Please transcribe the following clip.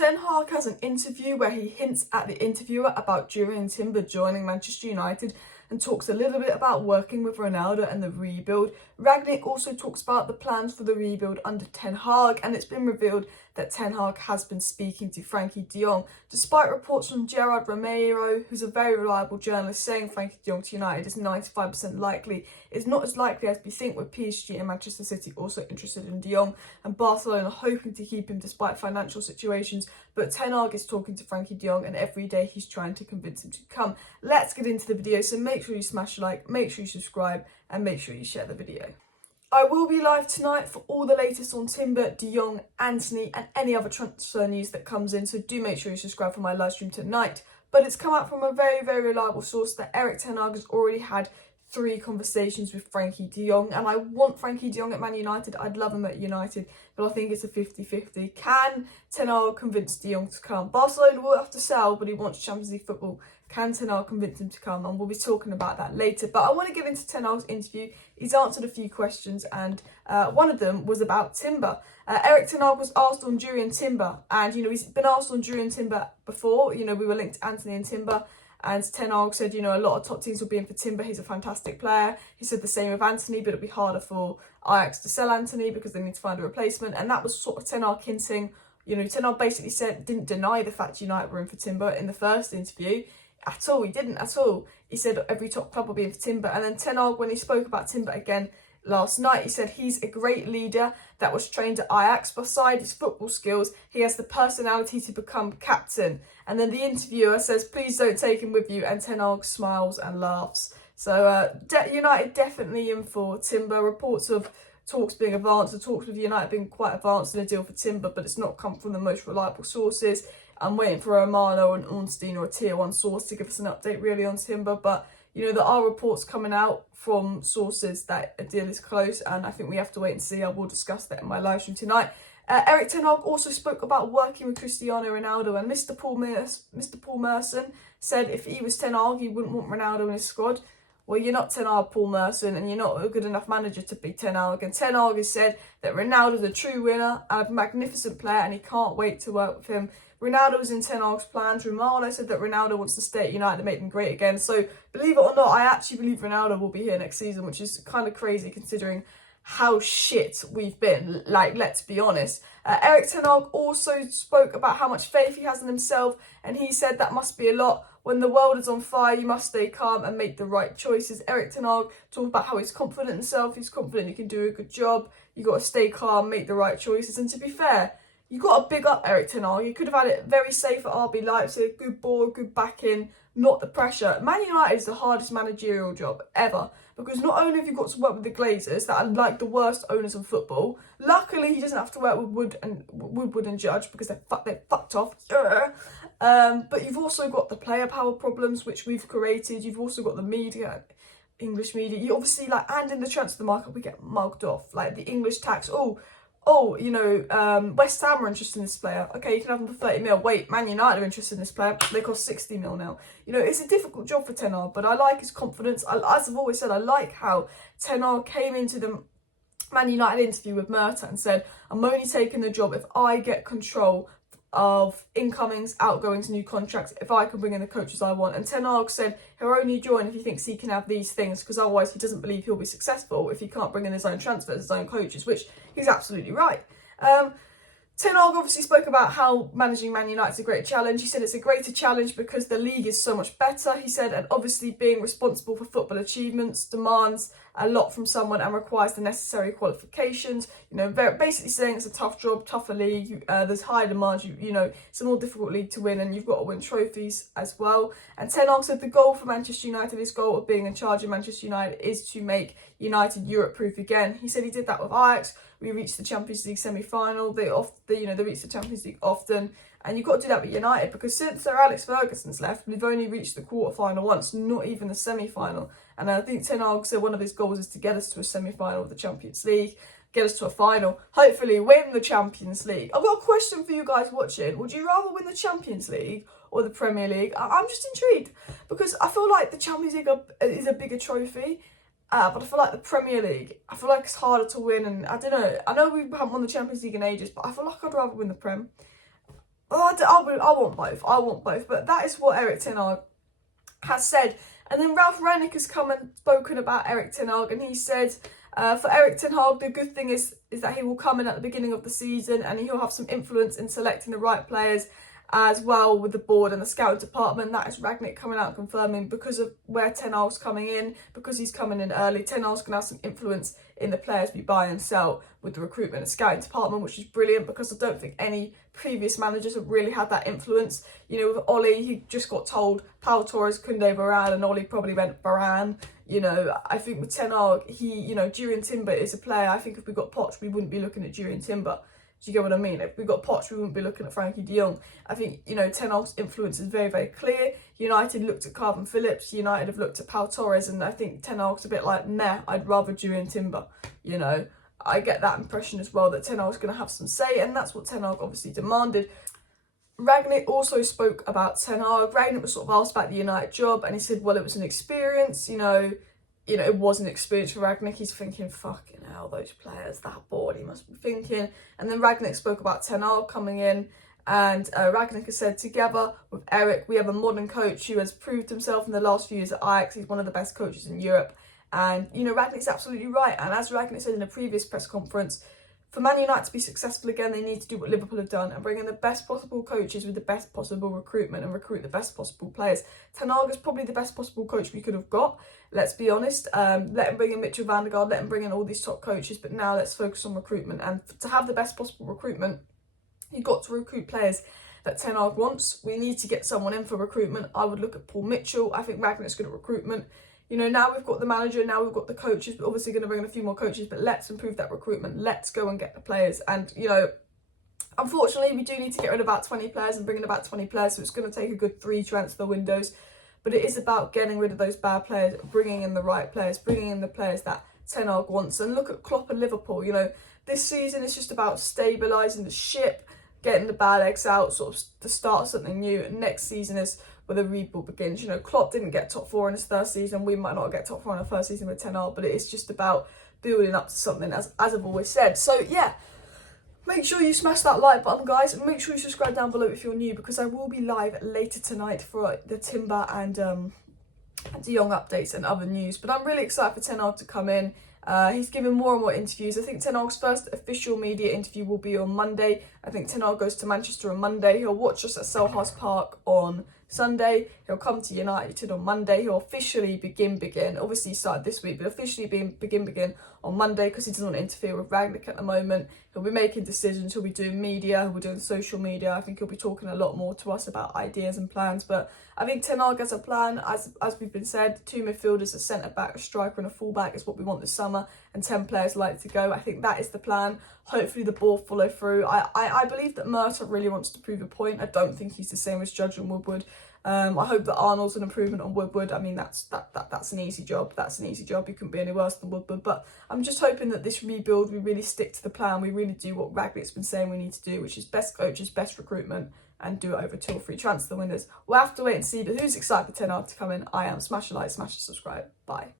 Ten Hag has an interview where he hints at the interviewer about Jurrien Timber joining Manchester United and talks a little bit about working with Ronaldo and the rebuild. Rangnick also talks about the plans for the rebuild under Ten Hag, and it's been revealed that Ten Hag has been speaking to Frankie de Jong, despite reports from Gerard Romero, who's a very reliable journalist, saying Frankie de Jong to United is 95% likely. It's not as likely as we think, with PSG and Manchester City also interested in de Jong, and Barcelona hoping to keep him despite financial situations. But Ten Hag is talking to Frankie de Jong, and every day he's trying to convince him to come. Let's get into the video, so make sure you smash a like, make sure you subscribe, and make sure you share the video. I will be live tonight for all the latest on Timber, de Jong, Antony, and any other transfer news that comes in, so do make sure you subscribe for my live stream tonight. But it's come out from a very, very reliable source that Erik Ten Hag has already had 3 conversations with Frankie de Jong, and I want Frankie de Jong at Man United. I'd love him at United, but I think it's a 50-50. Can Ten Hag convince de Jong to come? Barcelona will have to sell, but he wants Champions League football. Can Ten Hag convince him to come? And we'll be talking about that later. But I want to get into Ten Hag's interview. He's answered a few questions, and one of them was about Timber. Erik Ten Hag was asked on Jurrien Timber, and he's been asked on Jurrien Timber before. We were linked to Antony and Timber. And Ten Hag said, a lot of top teams will be in for Timber. He's a fantastic player. He said the same with Antony, but it'll be harder for Ajax to sell Antony because they need to find a replacement. And that was sort of Ten Hag hinting. Ten Hag basically didn't deny the fact United were in for Timber in the first interview at all. He didn't at all. He said every top club will be in for Timber. And then Ten Hag, when he spoke about Timber again last night, he said he's a great leader that was trained at Ajax. Beside his football skills, he has the personality to become captain. And then the interviewer says, please don't take him with you. And Ten Hag smiles and laughs. So United definitely in for Timber. Reports of talks being advanced, the talks with United being quite advanced in a deal for Timber, but it's not come from the most reliable sources. I'm waiting for Romano and Ornstein or a tier 1 source to give us an update really on Timber, but there are reports coming out from sources that a deal is close, and I think we have to wait and see. I will discuss that in my live stream tonight. Erik Ten Hag also spoke about working with Cristiano Ronaldo, and Mr. Paul Merson said if he was Ten Hag, he wouldn't want Ronaldo in his squad. Well, you're not Ten Hag, Paul Merson, and you're not a good enough manager to be Ten Hag. And Ten Hag has said that Ronaldo's a true winner, a magnificent player, and he can't wait to work with him. Ronaldo was in Ten Hag's plans. Romano said that Ronaldo wants to stay at United and make them great again. So, believe it or not, I actually believe Ronaldo will be here next season, which is kind of crazy considering how shit we've been. Let's be honest. Erik Ten Hag also spoke about how much faith he has in himself, and he said that must be a lot. When the world is on fire, you must stay calm and make the right choices. Erik Ten Hag talked about how he's confident in himself. He's confident he can do a good job. You got to stay calm, make the right choices. And to be fair, you got to big up Erik Ten Hag. He could have had it very safe at RB Leipzig, good ball, good backing, not the pressure. Man United is the hardest managerial job ever, because not only have you got to work with the Glazers, that are like the worst owners in football. Luckily, he doesn't have to work with Woodward and Judge because they're fucked off. But you've also got the player power problems, which we've created. You've also got the media, English media. You obviously and in the transfer market, we get mugged off. The English tax. West Ham are interested in this player. Okay, you can have them for 30 mil. Wait, Man United are interested in this player. They cost 60 mil now. It's a difficult job for Ten Hag, but I like his confidence. As I've always said, I like how Ten Hag came into the Man United interview with Murta and said, I'm only taking the job if I get control of incomings, outgoings, new contracts, if I can bring in the coaches I want. And Ten Hag said he'll only join if he thinks he can have these things, because otherwise he doesn't believe he'll be successful if he can't bring in his own transfers, his own coaches, which he's absolutely right. Ten Hag obviously spoke about how managing Man United is a great challenge. He said it's a greater challenge because the league is so much better. He said, and obviously being responsible for football achievements demands a lot from someone and requires the necessary qualifications. Basically saying it's a tough job, tougher league. There's high demands. It's a more difficult league to win, and you've got to win trophies as well. And Ten Hag said the goal for Manchester United, his goal of being in charge of Manchester United, is to make United Europe-proof again. He said he did that with Ajax. We reached the Champions League semi-final. They reach the Champions League often, and you've got to do that with United, because since Sir Alex Ferguson's left, we've only reached the quarter-final once, not even the semi-final. And I think Ten Hag said one of his goals is to get us to a semi-final of the Champions League, get us to a final, hopefully win the Champions League. I've got a question for you guys watching. Would you rather win the Champions League or the Premier League? I'm just intrigued, because I feel like the Champions League is a bigger trophy. But I feel like the Premier League, I feel like it's harder to win, and I don't know. I know we haven't won the Champions League in ages, but I feel like I'd rather win the Prem. I want both. I want both. But that is what Erik Ten Hag has said. And then Ralf Rangnick has come and spoken about Erik Ten Hag, and he said, for Erik Ten Hag, the good thing is that he will come in at the beginning of the season and he'll have some influence in selecting the right players as well with the board and the scouting department. That is Rangnick coming out and confirming, because of where Ten Hag's coming in, because he's coming in early, Ten Hag's going to have some influence in the players we buy and sell with the recruitment and scouting department, which is brilliant, because I don't think any previous managers have really had that influence. You know, with Oli, he just got told Pau Torres, Koundé, Varane, and Oli probably went Varane. You know, I think with Ten Hag, Jurrien Timber is a player. I think if we got Poch, we wouldn't be looking at Jurrien Timber. Do you get what I mean? If we got Poch, we wouldn't be looking at Frankie de Jong. I think, Ten Hag's influence is very, very clear. United looked at Calvin Phillips. United have looked at Pau Torres. And I think Ten Hag's a bit like, meh, I'd rather Jurrien Timber. I get that impression as well, that Ten Hag's going to have some say. And that's what Ten Hag obviously demanded. Rangnick also spoke about Ten Hag. Rangnick was sort of asked about the United job. And he said, well, it was an experience, it was an experience for Rangnick. He's thinking, fucking hell, those players, that board, he must be thinking. And then Rangnick spoke about Ten Hag coming in, and Rangnick has said, together with Erik, we have a modern coach who has proved himself in the last few years at Ajax. He's one of the best coaches in Europe. And, Rangnick's absolutely right. And as Rangnick said in a previous press conference, for Man United to be successful again, they need to do what Liverpool have done and bring in the best possible coaches with the best possible recruitment and recruit the best possible players. Ten Hag is probably the best possible coach we could have got, let's be honest. Let him bring in Mitchell van der Gaard, let him bring in all these top coaches, but now let's focus on recruitment. And to have the best possible recruitment, you've got to recruit players that Ten Hag wants. We need to get someone in for recruitment. I would look at Paul Mitchell. I think Rangnick's good at recruitment. Now we've got the manager, now we've got the coaches, but obviously going to bring in a few more coaches, but let's improve that recruitment. Let's go and get the players. And, unfortunately, we do need to get rid of about 20 players and bring in about 20 players, so it's going to take a good 3 transfer windows. But it is about getting rid of those bad players, bringing in the right players, bringing in the players that Ten Hag wants. And look at Klopp and Liverpool. This season is just about stabilising the ship, getting the bad eggs out, sort of the start of something new. And next season is where the rebuild begins. Klopp didn't get top 4 in his first season. We might not get top 4 in our first season with Ten Hag, but it is just about building up to something, as I've always said. So, yeah, make sure you smash that like button, guys, and make sure you subscribe down below if you're new, because I will be live later tonight for the Timber and de Jong updates and other news. But I'm really excited for Ten Hag to come in. He's giving more and more interviews. I think Ten Hag's first official media interview will be on Monday. I think Ten Hag goes to Manchester on Monday. He'll watch us at Selhurst Park on Sunday. He'll come to United on Monday. He'll officially begin. Obviously, he started this week, but officially begin on Monday, because he doesn't want to interfere with Rangnick at the moment. He'll be making decisions. He'll be doing media. He'll be doing social media. I think he'll be talking a lot more to us about ideas and plans. But I think Ten Hag has a plan, as we've been said. 2 midfielders, a centre back, a striker, and a full back is what we want this summer, and 10 players like to go. I think that is the plan. Hopefully the ball follow through. I believe that Murta really wants to prove a point. I don't think he's the same as Judge and Woodward. I hope that Arnold's an improvement on Woodward. I mean, that's an easy job. That's an easy job. You couldn't be any worse than Woodward. But I'm just hoping that this rebuild, we really stick to the plan. We really do what Rangnick's been saying we need to do, which is best coaches, best recruitment, and do it over 2 or 3 transfer windows. We'll have to wait and see. But who's excited for Ten Hag to come in? I am. Smash a like, smash a subscribe. Bye.